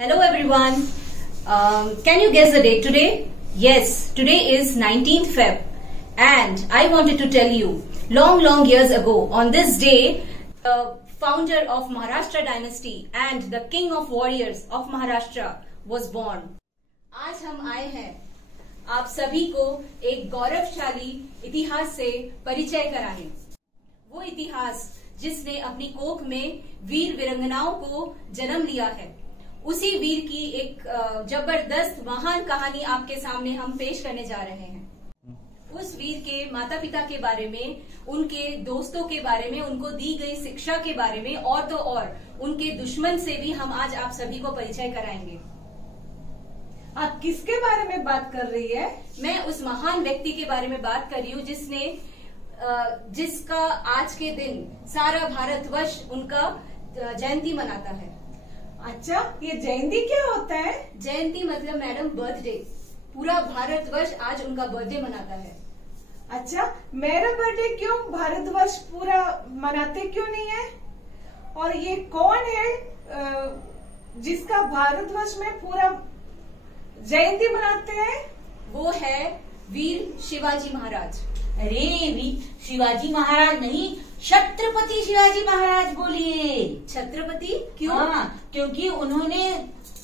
Hello everyone. Can you guess the date today? Yes, today is 19th Feb. And I wanted to tell you, long years ago, on this day, the founder of Maharashtra dynasty and the king of warriors of Maharashtra was born. आज हम आए हैं आप सभी को एक गौरवशाली इतिहास से परिचय कराने। वो इतिहास जिसने अपनी कोख में वीर वीरंगनाओं को जन्म लिया है, उसी वीर की एक जबरदस्त महान कहानी आपके सामने हम पेश करने जा रहे हैं। उस वीर के माता पिता के बारे में, उनके दोस्तों के बारे में, उनको दी गई शिक्षा के बारे में और तो और उनके दुश्मन से भी हम आज आप सभी को परिचय कराएंगे। आप किसके बारे में बात कर रही है? मैं उस महान व्यक्ति के बारे में बात कर रही हूँ जिसका आज के दिन सारा भारतवर्ष उनका जयंती मनाता है। अच्छा, ये जयंती क्या होता है? जयंती मतलब मैडम बर्थडे। पूरा भारतवर्ष आज उनका बर्थडे मनाता है। अच्छा, मेरा बर्थडे क्यों भारतवर्ष पूरा मनाते क्यों नहीं है? और ये कौन है जिसका भारतवर्ष में पूरा जयंती मनाते हैं? वो है वीर शिवाजी महाराज। अरे वीर शिवाजी महाराज नहीं, छत्रपति शिवाजी महाराज बोलिए। छत्रपति क्यों? हाँ, क्योंकि उन्होंने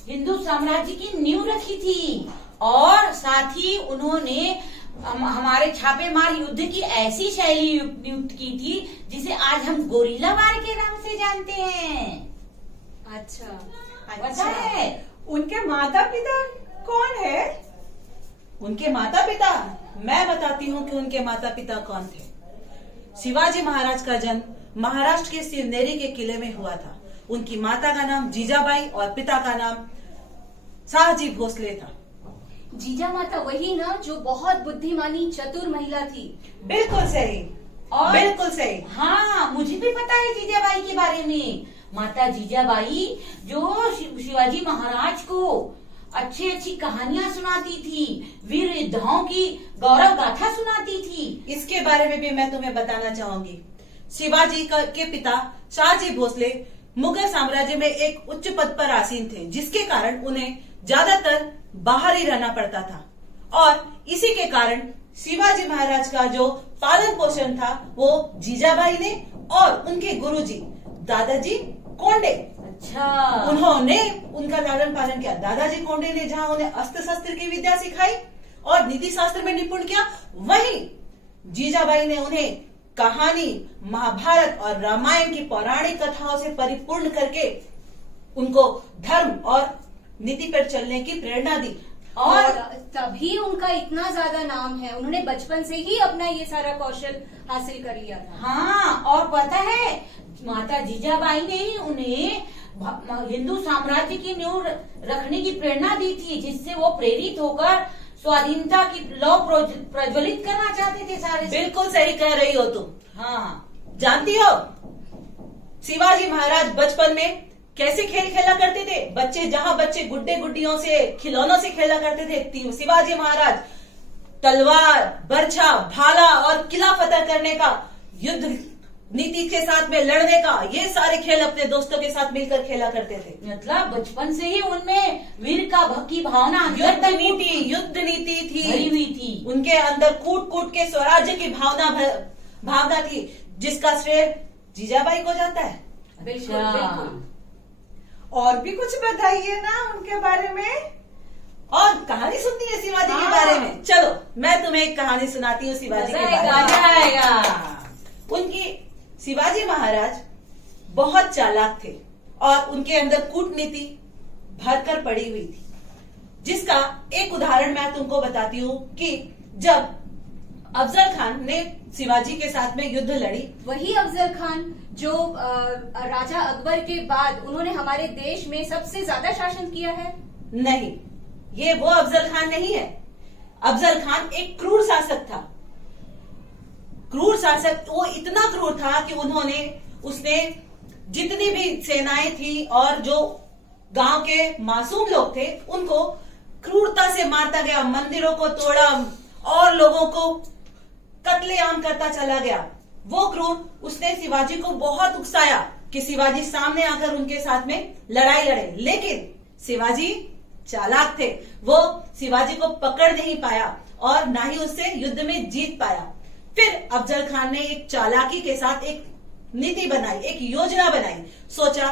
हिंदू साम्राज्य की नींव रखी थी और साथ ही उन्होंने हमारे छापेमार युद्ध की ऐसी शैली नियुक्त की थी जिसे आज हम गोरिल्ला वार के नाम से जानते हैं। अच्छा, पता है? उनके माता पिता कौन है? उनके माता पिता, मैं बताती हूँ कि उनके माता पिता कौन थे। शिवाजी महाराज का जन्म महाराष्ट्र के सिवनेरी के किले में हुआ था। उनकी माता का नाम जीजाबाई और पिता का नाम शाहजी भोसले था। जीजा माता वही ना जो बहुत बुद्धिमानी चतुर महिला थी? बिल्कुल सही, और बिल्कुल सही। हाँ, मुझे भी पता है जीजाबाई के बारे में। माता जीजाबाई जो शिवाजी महाराज को अच्छी अच्छी सुनाती थी, वीर योद्धाओं की गौरव गाथा सुनाती थी। इसके बारे में भी मैं तुम्हें बताना चाहूंगी। शिवाजी के पिता शाहजी भोसले मुगल साम्राज्य में एक उच्च पद पर आसीन थे, जिसके कारण उन्हें ज्यादातर बाहर ही रहना पड़ता था और इसी के कारण शिवाजी महाराज का जो पालन पोषण था वो जीजाबाई ने और उनके गुरुजी दादाजी कोंडे, अच्छा, उन्होंने उनका लालन पालन किया। दादाजी कोंडे ने जहाँ उन्हें अस्त्र शस्त्र की विद्या सिखाई और नीति शास्त्र में निपुण किया, वहीं जीजाबाई ने उन्हें कहानी, महाभारत और रामायण की पौराणिक कथाओं से परिपूर्ण करके उनको धर्म और नीति पर चलने की प्रेरणा दी। और तभी उनका इतना ज्यादा नाम है। उन्होंने बचपन से ही अपना ये सारा कौशल हासिल कर लिया था। हाँ, और पता है माता जीजाबाई ने ही उन्हें हिंदू साम्राज्य की नींव रखने की प्रेरणा दी थी, जिससे वो प्रेरित होकर स्वाधीनता की लौ प्रज्वलित करना चाहते थे सारे। बिल्कुल सही कह रही हो तुम। हाँ, जानती हो शिवाजी महाराज बचपन में कैसे खेल खेला करते थे? जहाँ बच्चे गुड्डे गुड्डियों से, खिलौनों से खेला करते थे, शिवाजी महाराज तलवार, बर्छा, भाला और किला फतह करने का, युद्ध नीति के साथ में लड़ने का, ये सारे खेल अपने दोस्तों के साथ मिलकर खेला करते थे। मतलब बचपन से ही उनमें वीर की भावना, युद्ध नीति थी भरी हुई थी। उनके अंदर कूट कूट के स्वराज्य की भावना थी, जिसका श्रेय जीजाबाई को जाता है। बिल्कुल बिल्कुल। और भी कुछ बताइए ना उनके बारे में। और कहानी सुनती है शिवाजी के बारे में? चलो मैं तुम्हें एक कहानी सुनाती हूँ शिवाजी के बारे में। मजा आएगा। उनकी शिवाजी महाराज बहुत चालाक थे और उनके अंदर कूटनीति भरकर पड़ी हुई थी, जिसका एक उदाहरण मैं तुमको बताती हूँ कि जब अफजल खान ने शिवाजी के साथ में युद्ध लड़ी, वही अफजल खान जो राजा अकबर के बाद उन्होंने हमारे देश में सबसे ज्यादा शासन किया है? नहीं, ये वो अफजल खान नहीं है। अफजल खान एक क्रूर शासक था। क्रूर शासक वो इतना क्रूर था कि उसने जितनी भी सेनाएं थी और जो गांव के मासूम लोग थे उनको क्रूरता से मारता गया, मंदिरों को तोड़ा और लोगों को कत्लेआम करता चला गया। वो क्रूर, उसने शिवाजी को बहुत उकसाया कि शिवाजी सामने आकर उनके साथ में लड़ाई लड़े, लेकिन शिवाजी चालाक थे, वो शिवाजी को पकड़ नहीं पाया और ना ही उससे युद्ध में जीत पाया। फिर अफजल खान ने एक चालाकी के साथ एक नीति बनाई, एक योजना बनाई। सोचा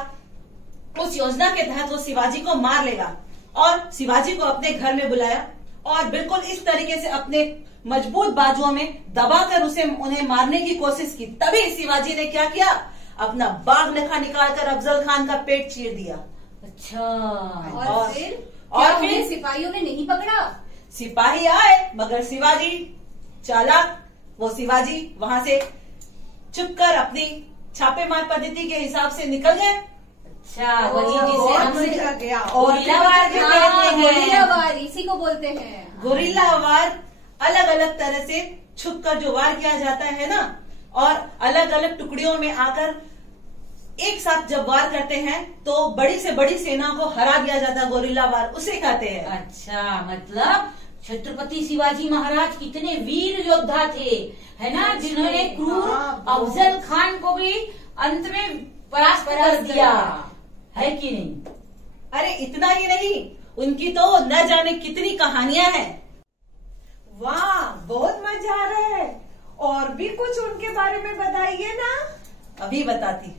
उस योजना के तहत वो शिवाजी को मार लेगा और शिवाजी को अपने घर में बुलाया और बिल्कुल इस तरीके से अपने मजबूत बाजुओं में दबाकर उन्हें मारने की कोशिश की। तभी शिवाजी ने क्या किया, अपना बाघ नखा निकालकर अफजल खान का पेट चीर दिया। अच्छा। और फिर सिपाहियों ने नहीं पकड़ा? सिपाही आए मगर शिवाजी चालाक, वो शिवाजी वहां से चुपकर अपनी छापेमार पद्धति के हिसाब से निकल गए। अच्छा, बहुत मजा गया। और गोरिल्ला वार इसी को बोलते हैं। गोरिल्ला वार अलग अलग तरह से छुपकर जो वार किया जाता है ना, और अलग अलग टुकड़ियों में आकर एक साथ जब वार करते हैं तो बड़ी से बड़ी सेना को हरा दिया जाता, गोरिल्ला वार उसे कहते हैं। अच्छा, मतलब छत्रपति शिवाजी महाराज कितने वीर योद्धा थे, है ना, जिन्होंने क्रूर अफजल खान को भी अंत में परास्त कर दिया, है कि नहीं? अरे इतना ही नहीं, उनकी तो न जाने कितनी कहानियां हैं। वाह, बहुत मजा आ रहा है। और भी कुछ उनके बारे में बताइए ना। अभी बताती,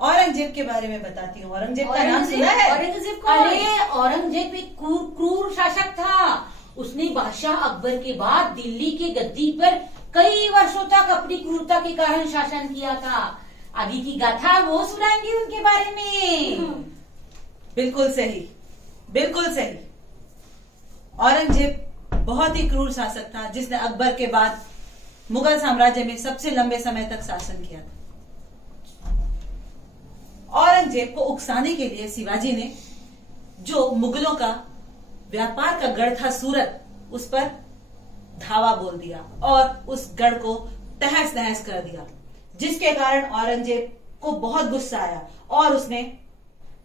औरंगजेब के बारे में बताती हूँ। औरंगजेब का नाम सुना है? औरंगजेब अरे औरंगजेब एक क्रूर शासक था। उसने बादशाह अकबर के बाद दिल्ली के गद्दी पर कई वर्षों तक अपनी क्रूरता के कारण शासन किया था। आगे की गाथा वो सुनाएंगे उनके बारे में। बिल्कुल सही, बिल्कुल सही। औरंगजेब बहुत ही क्रूर शासक था जिसने अकबर के बाद मुगल साम्राज्य में सबसे लंबे समय तक शासन किया था। औरंगजेब को उकसाने के लिए शिवाजी ने जो मुगलों का व्यापार का गढ़ था सूरत, उस पर धावा बोल दिया और उस गढ़ को तहस नहस कर दिया, जिसके कारण औरंगजेब को बहुत गुस्सा आया और उसने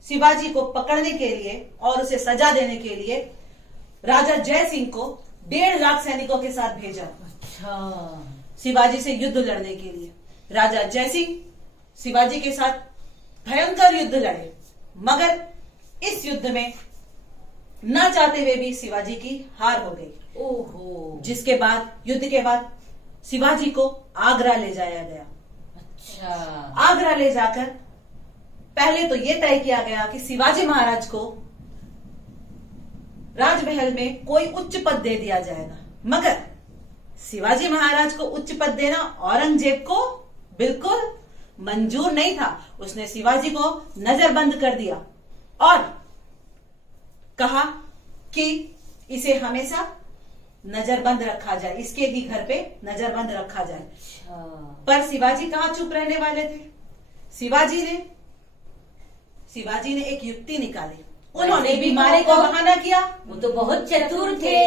शिवाजी को पकड़ने के लिए और उसे सजा देने के लिए राजा जय सिंह को 1.5 लाख सैनिकों के साथ भेजा। अच्छा, शिवाजी से युद्ध लड़ने के लिए। राजा जय सिंह शिवाजी के साथ भयंकर युद्ध लड़े, मगर इस युद्ध में न चाहते हुए भी शिवाजी की हार हो गई। ओहो। जिसके बाद युद्ध के बाद शिवाजी को आगरा ले जाया गया। अच्छा, आगरा ले जाकर पहले तो ये तय किया गया कि शिवाजी महाराज को राजमहल में कोई उच्च पद दे दिया जाएगा, मगर शिवाजी महाराज को उच्च पद देना औरंगजेब को बिल्कुल मंजूर नहीं था। उसने शिवाजी को नजरबंद कर दिया और कहा कि इसे हमेशा नजरबंद रखा जाए, इसके भी घर पे नजरबंद रखा जाए। पर शिवाजी कहाँ चुप रहने वाले थे। शिवाजी ने एक युक्ति निकाली। उन्होंने बीमारी का बहाना किया। वो तो बहुत चतुर थे,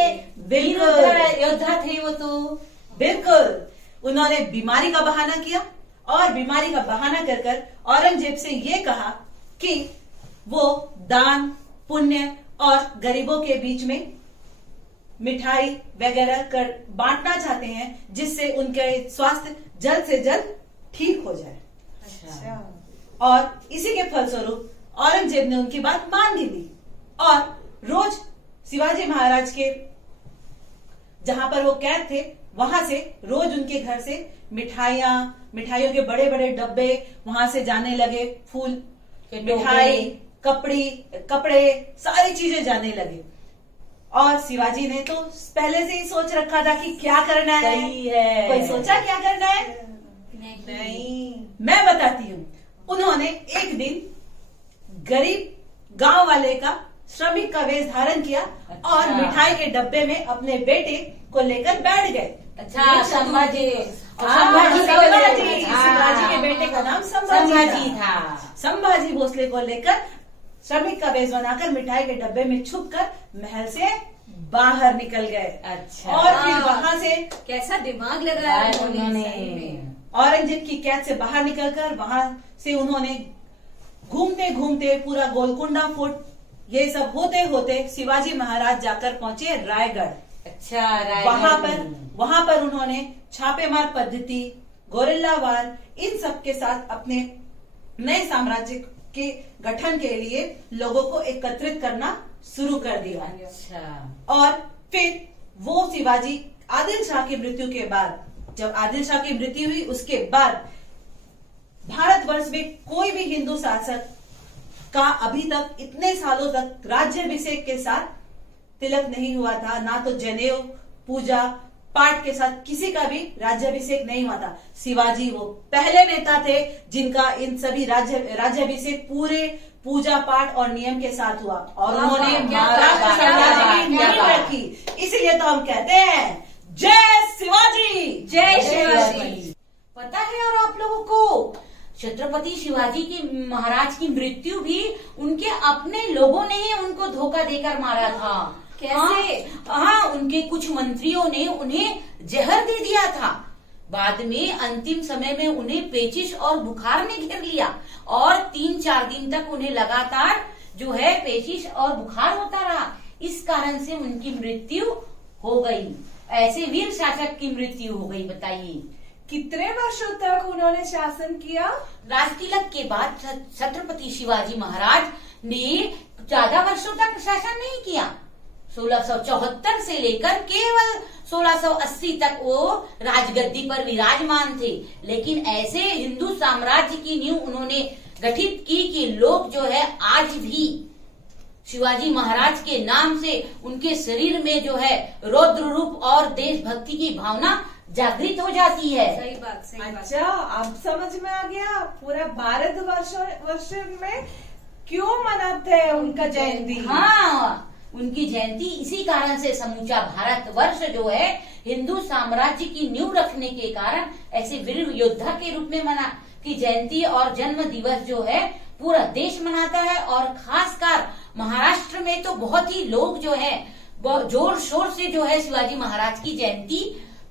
बिल्कुल योद्धा थे वो तो। बिल्कुल, उन्होंने बीमारी का बहाना किया और बीमारी का बहाना कर कर औरंगजेब से ये कहा कि वो दान पुण्य और गरीबों के बीच में मिठाई वगैरह कर बांटना चाहते हैं, जिससे उनके स्वास्थ्य जल्द से जल्द ठीक हो जाए। अच्छा। और इसी के फलस्वरूप औरंगजेब ने उनकी बात मान भी ली और रोज शिवाजी महाराज के जहां पर वो कैद थे वहां से रोज उनके घर से मिठाइयों के बड़े बड़े डब्बे वहां से जाने लगे। फूल, मिठाई, कपड़े सारी चीजें जाने लगे। और शिवाजी ने तो पहले से ही सोच रखा था कि क्या करना है। सही है। कोई सोचा क्या करना है? नहीं। मैं बताती हूँ। उन्होंने एक दिन गरीब गांव वाले का श्रमिक का वेश धारण किया और मिठाई के डब्बे में अपने बेटे को लेकर बैठ गए। अच्छा, संभाजी शिवाजी के बेटे का नाम संभाजी था। संभाजी भोसले को लेकर श्रमिक का वेश बनाकर मिठाई के डब्बे में छुपकर महल से बाहर निकल गए। अच्छा। और फिर वहां से कैसा दिमाग लगाया उन्होंने। औरंगजेब की कैद से बाहर निकलकर वहां से उन्होंने घूमते घूमते पूरा गोलकुंडा फोर्ट ये सब होते होते शिवाजी महाराज जाकर पहुंचे रायगढ़। अच्छा, वहां पर उन्होंने छापेमार पद्धति, गोरिल्ला वार, इन सब के साथ अपने नए साम्राज्य के गठन के लिए लोगों को एकत्रित करना शुरू कर दिया। अच्छा। और फिर वो शिवाजी आदिल शाह की मृत्यु के बाद, जब आदिल शाह की मृत्यु हुई उसके बाद भारतवर्ष में कोई भी हिंदू शासक का अभी तक इतने सालों तक राज्याभिषेक के साथ तिलक नहीं हुआ था। ना तो जनेऊ, पूजा पाठ के साथ किसी का भी राज्याभिषेक नहीं हुआ था। शिवाजी वो पहले नेता थे जिनका इन सभी राज्याभिषेक पूरे पूजा पाठ और नियम के साथ हुआ, और उन्होंने महाराष्ट्र साम्राज्य की नींव रखी। इसीलिए तो हम कहते हैं जय शिवाजी, जय शिवाजी। पता है और आप लोगों को छत्रपति शिवाजी की महाराज की मृत्यु भी उनके अपने लोगों ने ही उनको धोखा देकर मारा था। कैसे? हाँ, उनके कुछ मंत्रियों ने उन्हें जहर दे दिया था। बाद में अंतिम समय में उन्हें पेचिश और बुखार ने घेर लिया और 3-4 दिन तक उन्हें लगातार जो है पेचिश और बुखार होता रहा। इस कारण से उनकी मृत्यु हो गई। ऐसे वीर शासक की मृत्यु हो गई। बताइए कितने वर्षों तक उन्होंने शासन किया? राजतिलक के बाद छत्रपति शिवाजी महाराज ने 14 वर्षों तक शासन नहीं किया। 1674 से लेकर केवल 1680 तक वो राजगद्दी पर विराजमान थे। लेकिन ऐसे हिंदू साम्राज्य की नींव उन्होंने गठित की कि लोग जो है आज भी शिवाजी महाराज के नाम से उनके शरीर में जो है रौद्र रूप और देशभक्ति की भावना जागृत हो जाती है। सही बात, सही बात। अच्छा, अब समझ में आ गया पूरा भारतवर्ष में क्यों मनाते हैं उनका जयंती। हाँ, उनकी जयंती इसी कारण से समूचा भारतवर्ष जो है हिंदू साम्राज्य की नींव रखने के कारण ऐसे वीर योद्धा के रूप में मना की जयंती और जन्म दिवस जो है पूरा देश मनाता है। और खासकर महाराष्ट्र में तो बहुत ही लोग जो है जोर शोर से जो है शिवाजी महाराज की जयंती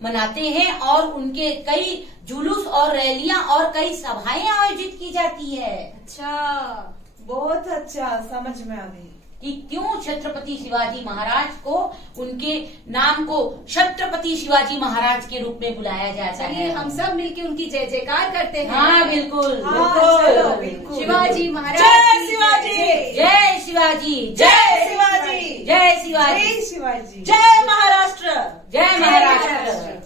मनाते हैं और उनके कई जुलूस और रैलियां और कई सभाएं आयोजित की जाती है। अच्छा, बहुत अच्छा, समझ में आ गई कि क्यों छत्रपति शिवाजी महाराज को उनके नाम को छत्रपति शिवाजी महाराज के रूप में बुलाया जाता है। चलिए हम सब मिलके उनकी जय जयकार करते हैं। हाँ बिल्कुल, चलो, बिल्कुल। शिवाजी महाराज जय शिवाजी, जय शिवाजी, जय शिवाजी, जय शिवाजी, जय शिवाजी, जय महाराष्ट्र, जय महाराष्ट्र।